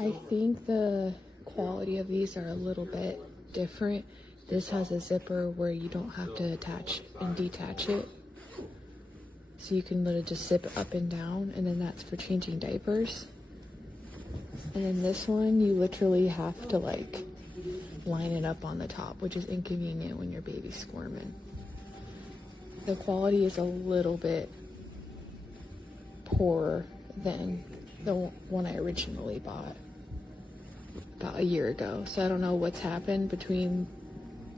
I think the quality of these are a little bit different. This has a zipper where you don't have to attach and detach it. So you can literally just zip it up and down, and then that's for changing diapers. And then this one, you literally have to like line it up on the top, which is inconvenient when your baby's squirming. The quality is a little bit poorer than the one I originally bought about a year ago. So I don't know what's happened between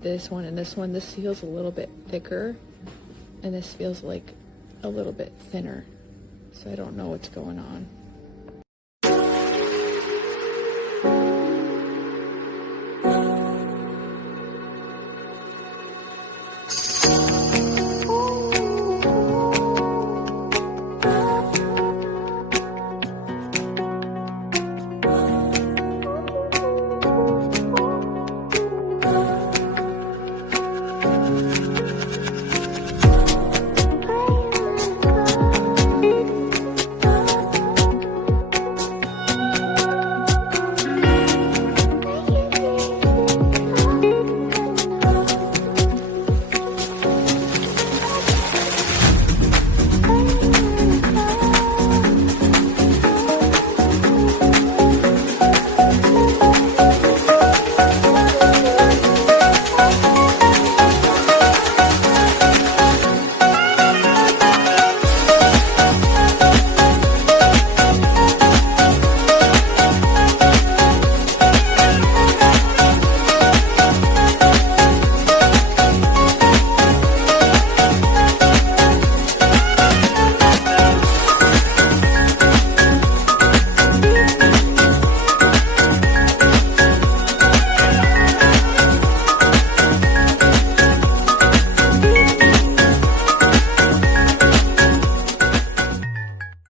this one and this one. This feels a little bit thicker, and this feels like a little bit thinner. So I don't know what's going on.